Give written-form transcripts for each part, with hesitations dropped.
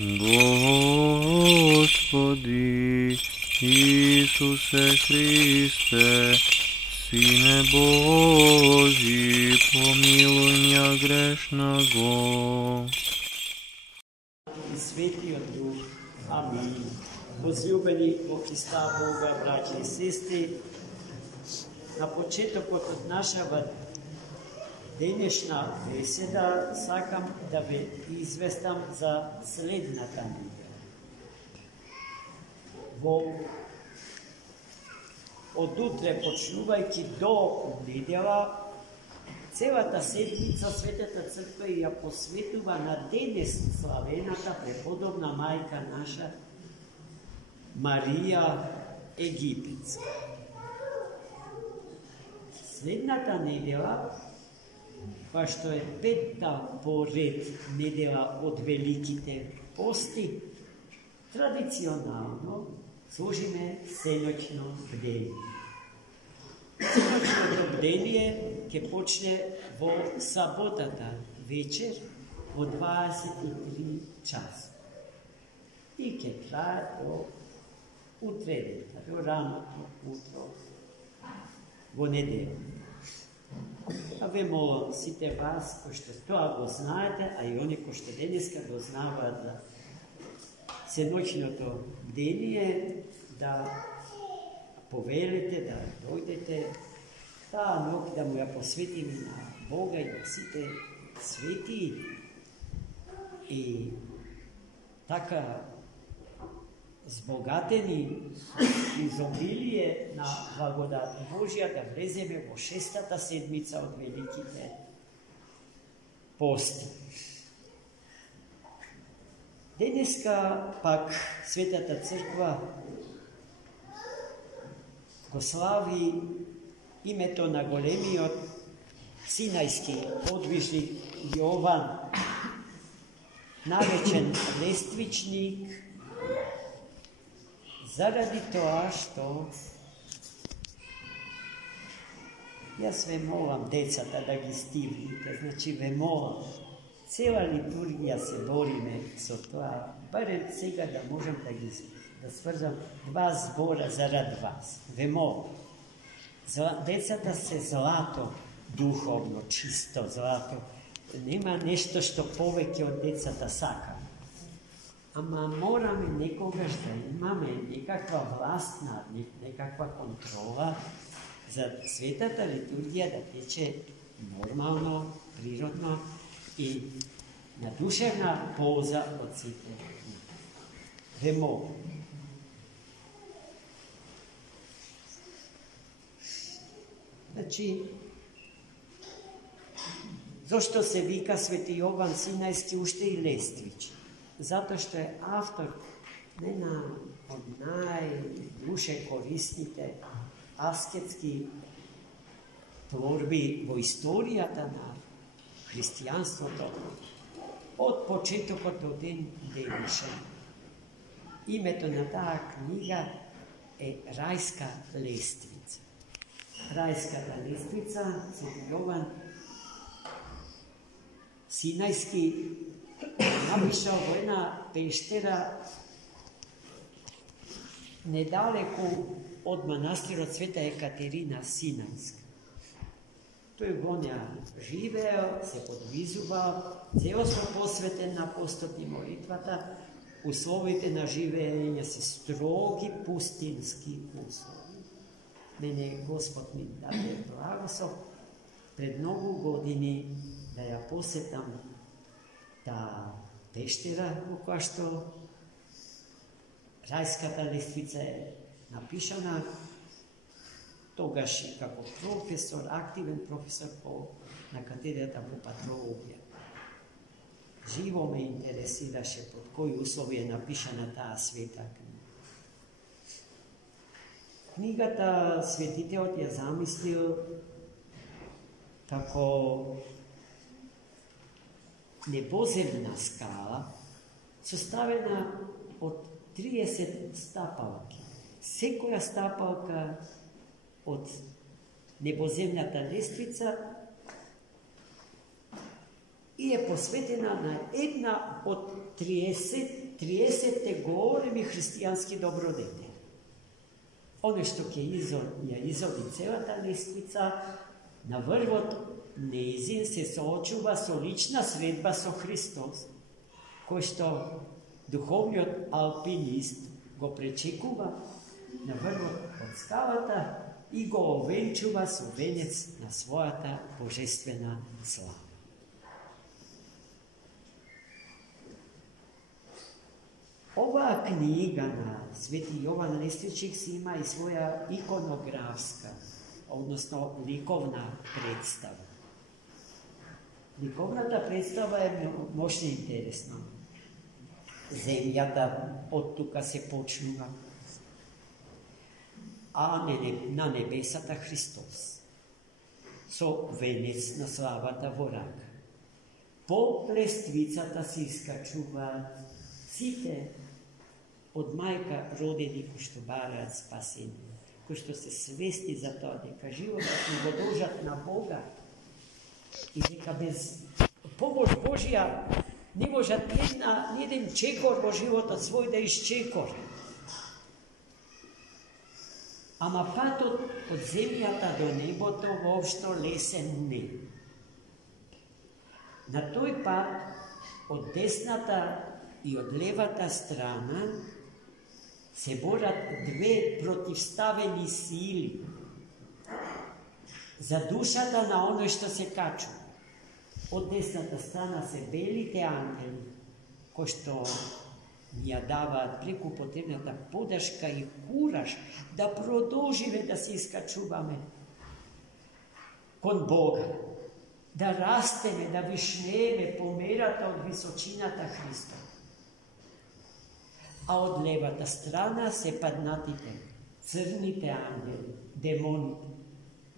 Господи Исусе Христе, Сине Божий, помилуй меня грешного. I Svetio Duh. Amin. Возлюбени во Христа Бога, браќа и сестри, на почетокот од нашава денешна беседа сакам да ве известам за следната недела. Од утре, почнувајќи до недела, целата седмица Светата Црква ја посветува на денес славената преподобна мајка наша Марија Египетска. Следната недела, па што е петта поред недела од Великите пости, традиционално служиме сеноќно бдение. Сеноќното бдение ќе почне во саботата вечер во 23 часа и ќе трае до утредента, до раното утро во недела. А ве молам сите вас, кои што тоа го знаете, а и они кои што денеска го знаат за сеноќното бдение, да повелите, да дојдете таа ноќ да му ја посветиме на Бога и на сите свети и така збогатени изобилие на благодат Божја да влеземе во шестата седмица од Великите пости. Денеска пак Светата Црква го слави името на големиот синајски подвижник Јован, наречен лествичник, заради тоа што јас ве молам децата да ги стивните, значи ве молам, цела литургија се бориме со тоа, барем сега да можам да сврзам два збора зарад вас. Ве молам. Децата се злато, духовно, чисто злато. Нема нешто што повеќе од децата сакам. Ама мораме некогаш да имаме некаква власт, некаква контрола за светата литургија да тече нормално, природно и на душевна полза од сите. Ве молам. Значи, зошто се вика Свети Јован Синајски уште и лествич? Затоа што е автор не на од најдуше корисните аскетски творби во историјата на христијанството од почетокот до ден денешен. Името на таа книга е Рајска лествица. Рајската лествица, Свети Јован Синајски напишал во една пештера недалеку од манастирот Света Екатерина Синајска. Тој во неа живеел, се подвизувал, целосно посветен на постот и молитвата. Условите на живење се строги пустински услови. Мене Господ ми даде благослов пред многу години да ја посетам таа пештера во која што Рајската лествица е напишана, тогаш и како професор, активен професор на катедрата по патрологија. Живо ме интересираше под кои услови е напишана таа света книга. Книгата светителот ја замислил како небоземна скала, составена од 30 стапалки. Секоја стапалка од небоземната лествица и е посветена на една од 30 големи христијански добродетели. Оно што ја изоди целата лествица, на врвот неизин се соочува со лична средба со Христос, кој што духовниот алпинист го пречекува на врвот од скалата и го овенчува со венец на својата божествена слава. Оваа книга на Свети Јован Лествичик си има и своја иконографска, односно ликовна представа. Ликовната представа е мощно интересна. Земјата од тука се почнува, а на небесата Христос, со венец на славата во рака. По лествицата се искачуваат сите од мајка родени кои што бараат спасение, кои што се свести за тоа дека животот не го должат на Бога и дека без помош Божија не можат ни еден чекор во животот свој да исчекори. Ама патот од земјата до небото воопшто лесен не. На тој пат од десната и од левата страна се борат две противставени сили за душата на оној што се качува. Од десната страна се белите ангели, кои што ни ја даваат преку потребната подршка и кураж да продолжиме да се искачуваме кон Бога, да растеме, да вишнееме померата од височината Христа. А од левата страна се паднатите, црните ангели, демоните,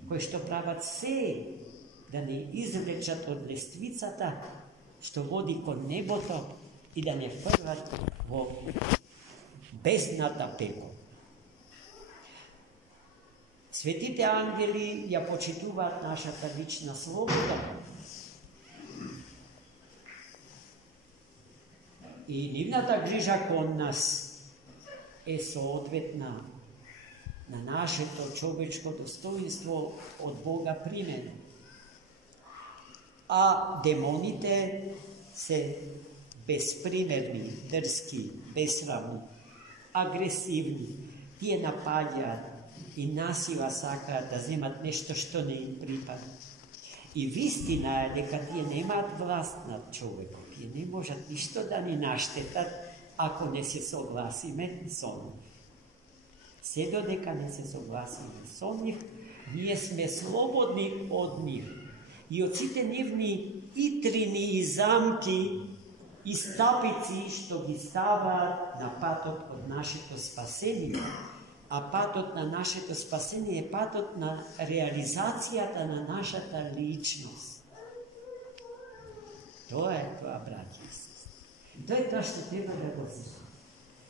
кои што прават се да не извлечат од лествицата што води кон небото и да не фрлат во бездната пекла. Светите ангели ја почитуваат нашата лична слобода и нивната грижа кон нас е соодветна на нашето човечко достоинство од Бога примено. А демоните се безпримерни, дрски, безсрамни, агресивни. Тие напаѓаат и насила сакаат да земат нешто што не им припада. И вистина е дека тие немаат власт над човекот. Тие не можат ништо да ни наштетат ако не се согласиме со нив. Се додека не се согласиме со нив, ние сме слободни од нив. И од сите нивни итрини и замки и стапици што ги ставаат на патот од нашето спасение. А патот на нашето спасение е патот на реализацијата на нашата личност. Тоа е тоа, браќи и сестри. Тоа е тоа што треба да го знаеме.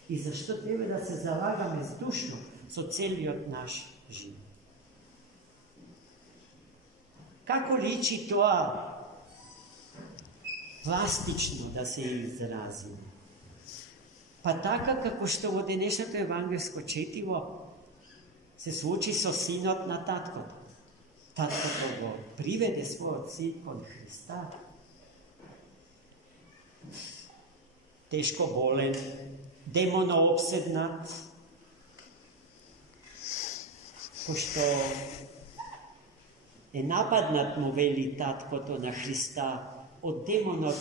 И зашто треба да се залагаме здушно со целиот наш живот. Како личи тоа пластично да се изразиме? Па така како што во денешното евангелско четиво се случи со синот на таткото. Таткото го приведе својот син кон Христа. Тешко болен, демоноопседнат, пошто е нападнат, му вели таткото на Христа, од демонот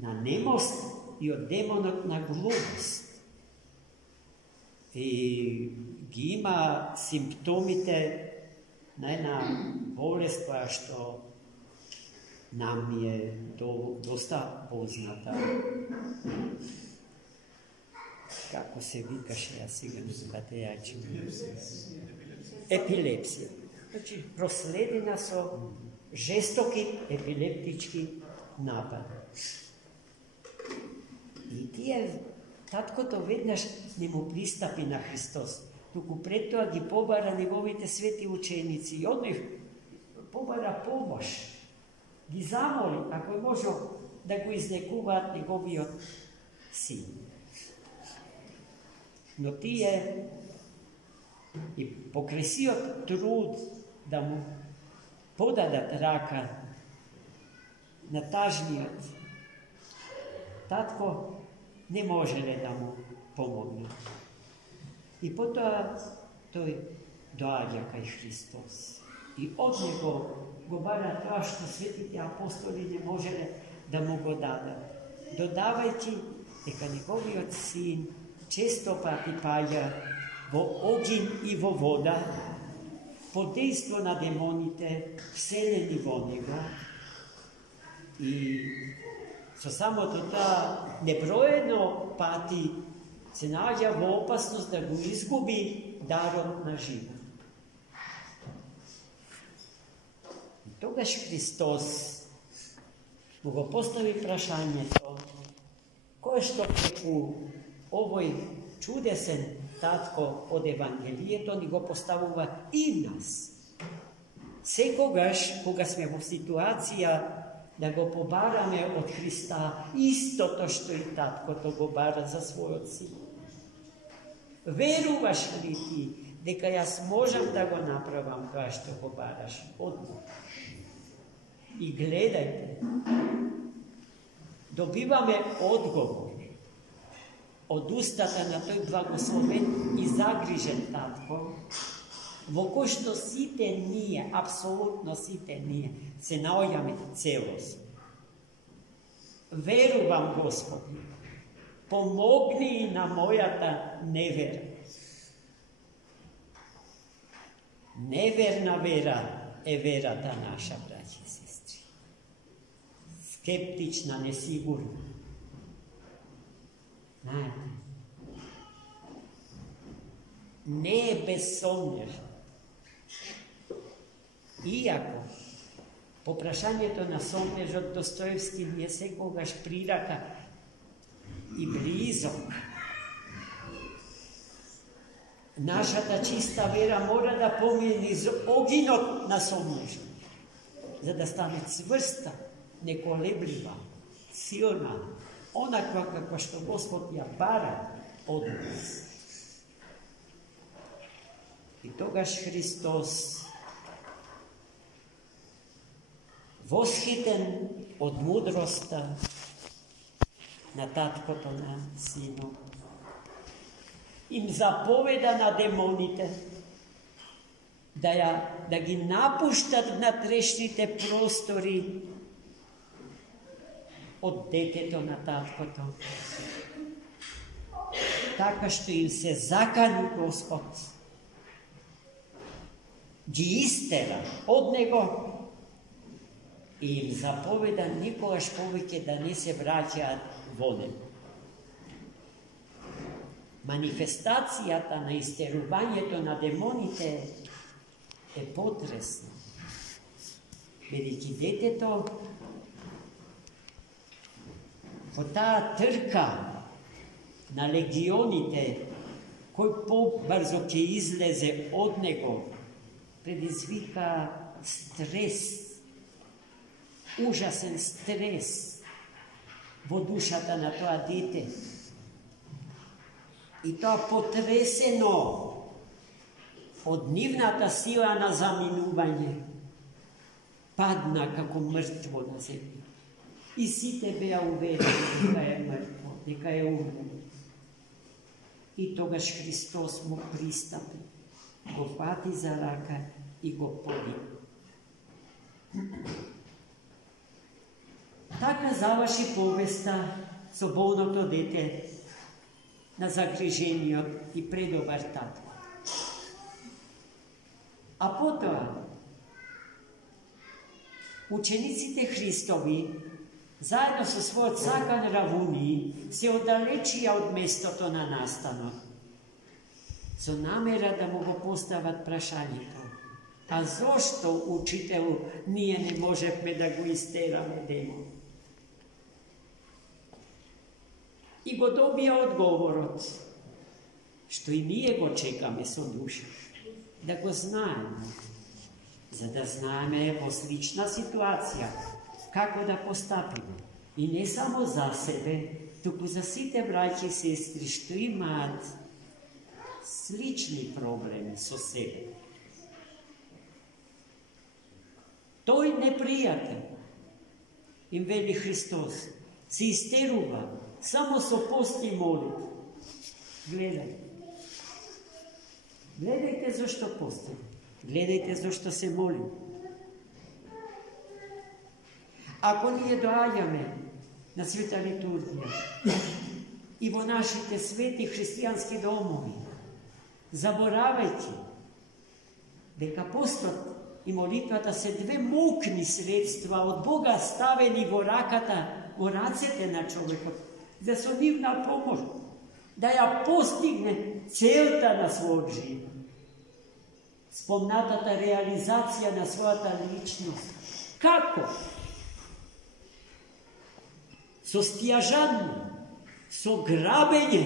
на немост и од демонот на глупост. И ги има симптомите на една болест која што нам е доста позната. Како се викаше, ја сега не знате ја чуем. Епилепсија. Значи, проследена со жестоки епилептички напади. И тие, таткото веднаш не му пристапи на Христос, туку пред тоа ги побара неговите свети ученици и од нив побара помош. ги замоли, ако е можел да го излекуваат неговиот син. Но тие и покрај сиот труд да му подадат рака на тажниот татко, не можеле да му помогнат. И потоа тој доаѓа кај Христос. И од него го бара тоа што светите апостоли не можеле да му го дадат. Додавајќи дека неговиот син често пати паѓа во огин и во вода, под дејство на демоните вселени во него, и со самото тоа неброено пати се наоѓа во опасност да го изгуби дарот на живот. И тогаш Христос му го постави прашањето, кое што преку овој чудесен татко од Евангелието ни го поставува и нас. Секогаш, кога сме во ситуација да го побараме од Христа истото што и таткото го бара за својот син. Веруваш ли ти дека јас можам да го направам тоа што го бараш од Бог? И гледајте, добиваме одговор од устата на тој благословен и загрижен татко, во кој што сите ние, апсолутно сите ние, се наоѓаме целосно. Верувам, Господи, помогни и на мојата невера. Неверна вера е верата наша, браќи и сестри. Скептична, несигурна. Знаете, не е безсомнежна. Иако, по прашањето на сомнежот Достоевски ни е секогаш прирака и близок, нашата чиста вера мора да помине низ огинот на сомнежот, за да стане цврста, неколеблива, силна, онаква каква што Господ ја бара од нас. И тогаш Христос, восхитен од мудроста на таткото на синот, им заповеда на демоните да ги напуштат внатрешните простори од детето на таткото, така што им се закани Господ, ги истера од него и им заповеда никогаш повеќе да не се враќаат во него. Манифестацијата на истерувањето на демоните е потресна, бидејќи детето во таа трка на легионите, кој побрзо ќе излезе од него, предизвика стрес, ужасен стрес во душата на тоа дете. И тоа потресено од нивната сила на заминување, падна како мртво на земја. И сите беа уверени дека е мртво, дека е умрело. И тогаш Христос му пристапи, го фати за рака и го подигна. Така заврши повеста со болното дете на загрижениот и предобар татко. А потоа, учениците Христови, заедно со својот сакан Равуни, се оддалечија од местото на настанот, со намера да му го постават прашањето: а зошто, учителу, ние не можевме да го истераме демон? И го добија одговорот, што и ние го чекаме со душа, да го знаеме, за да знаеме во слична ситуација kako da postapimo. I ne samo za sebe, туку за сите браќи и сестри што имаат слични проблеми со себе. Тој непријател, им вели Христос, се истерува само со пост и молитва. Гледајте зашто постим, гледајте зашто се молим. Ако ние доаѓаме на света литургија и во нашите свети христијански домови, заборавајте дека постот и молитвата се две мокни средства од Бога ставени во рацете на човекот, за со нивна помош да ја постигне целта на својот живот, спомнатата реализација на својата личност. Како? Со стјажање, со грабење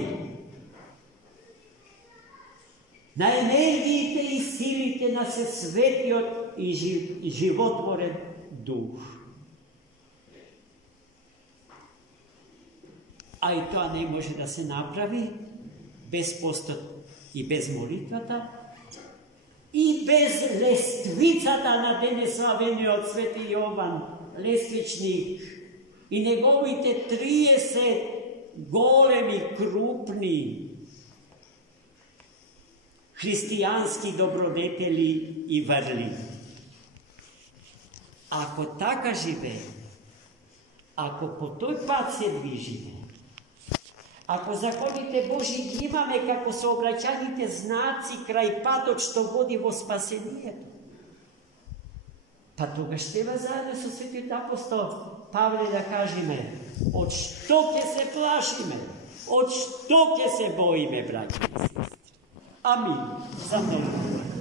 на енергиите и силите на светиот и животворен дух. А и тоа не може да се направи без постот и без молитвата и без лествицата на денеславениот свети Јован, лествичник, и неговите 30 големи, крупни христијански добродетели и врли. Ако така живее, ако по тој пат се движиме, ако законите Божи ги имаме како сообраќаните знаци крај патот што води во спасението, па тогаш треба заедно со светиот апостол Павле да кажеме, од што ќе се плашиме, од што ќе се боиме, браќи и сестри. Амин. За множество.